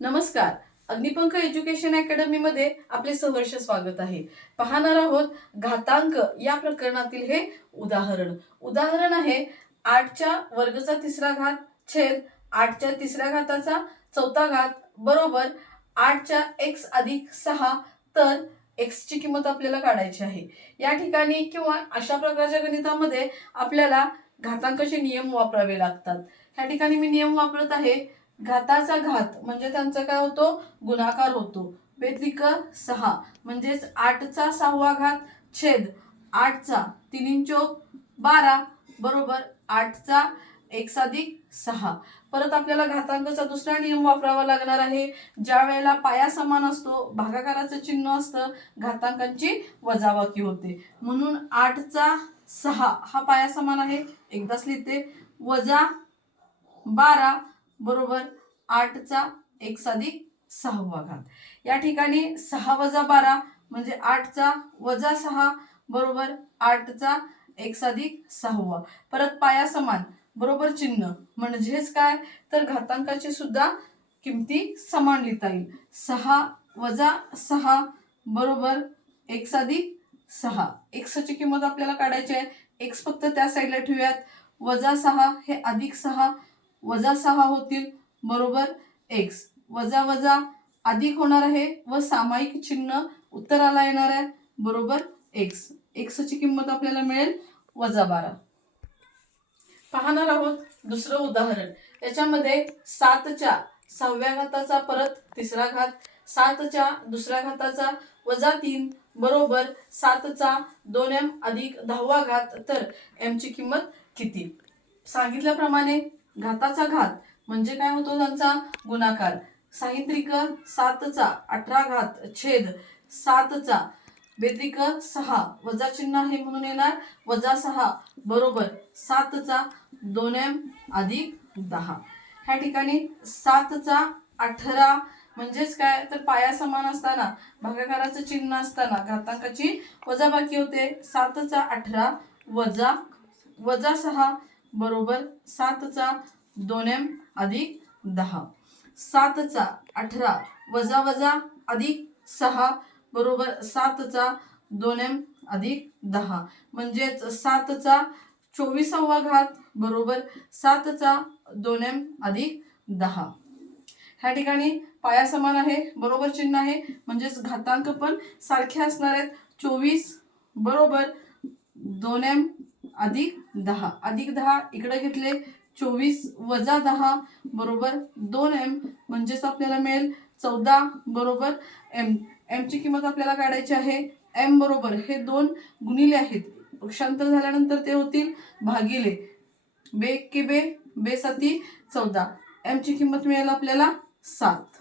नमस्कार. Agnipankh education academy मध्ये आपले सहर्ष स्वागत आहे. पाहणार आहोत घातांक या प्रकरणातील हे उदाहरण आहे 8च्या वर्गचा तिसरा घात छेद 8च्या तिसऱ्या घाताचा चौथा घात बरोबर 8च्या x अधिक 6. तर x ची किंमत आपल्याला काढायची आहे. या ठिकाणी किंवा अशा प्रकारच्या गणितामध्ये आपल्याला घातांकाचे नियम वापरावे लागतात. या ठिकाणी मी नियम वापरत आहे. घाताचा घात म्हणजे त्यांचा काय होतो, गुणाकार होतो. व्यतिरिक्त 6 म्हणजेच 8चा 6वा घात छेद 8चा 3 चौक 12 बरोबर 8चा x अधिक 6. परत आपल्याला घातांकाचा दुसरा नियम वापरावा लागणार आहे. ज्या वेळेला पाया समान असतो, भागाकाराचं चिन्ह असतं, घातांकांची वजाबाकी होते. म्हणून 8चा 6 हा पाया समान आहे, एकदाच लिहिते, वजा 12 बरोबर 8चा x अधिक 6वा घात. या ठिकाणी 6 वजा 12 म्हणजे 8चा वजा 6 बरोबर 8चा x अधिक 6वा. परत पाया समान बरोबर चिन्ह म्हणजेच काय, तर घातांकाची सुद्धा किमती समान लिहिता येईल. 6 वजा 6 बरोबर x अधिक 6. x ची किंमत आपल्याला काढायची आहे. x फक्त त्या साईडला ठेवूयात. वजा 6 हे अधिक 6 वजा 6 होतील बरोबर x. वजा वजा अधिक होणार आहे व सामायिक चिन्ह उत्तराला येणार आहे बरोबर x. x ची किंमत आपल्याला मिळेल वजा 12. पाहणार आहोत दुसरं उदाहरण. त्याच्यामध्ये 7च्या 6व्या घाताचा परत तिसरा घात 7च्या दुसऱ्या घाताचा वजा 3 बरोबर 7चा 2m अधिक 10वा घात. तर m ची किंमत किती. सांगितल्याप्रमाणे घाताचा घात म्हणजे काय होतो, त्यांचा गुणाकार. साहित्रिक 7चा 18 घात छेद 7चा व्यतिरिक्त 6 वजा चिन्ह आहे म्हणून येणार वजा 6 बरोबर 7चा 2m अधिक 10. ह्या ठिकाणी 7चा 18 म्हणजेच काय, तर पाया समान असताना भागाकाराचं चिन्ह असताना घातांकाची वजाबाकी होते. 7चा 18 वजा 6 बरोबर 7चा 2m अधिक 10. 7चा 18 वजा वजा अधिक 6 बरोबर 7चा 2m अधिक 10 म्हणजेच 7चा 24वा घात बरोबर 7चा 2m अधिक 10. ह्या ठिकाणी पाया समान आहे बरोबर चिन्ह आहे म्हणजेच घातांक पण सारखे असणार आहेत. 24 बरोबर 2m अधिक 10. अधिक 10 इकडे घेतले, 24 वजा 10 बरोबर 2m म्हणजेच आपल्याला मिळेल 14 बरोबर m. m ची किंमत आपल्याला काढायची आहे. m बरोबर हे 2 गुणिले आहेत, पक्षांतर झाल्यानंतर ते होतील भागिले. बे के बे 7 14. m ची किंमत मिळेल आपल्याला 7.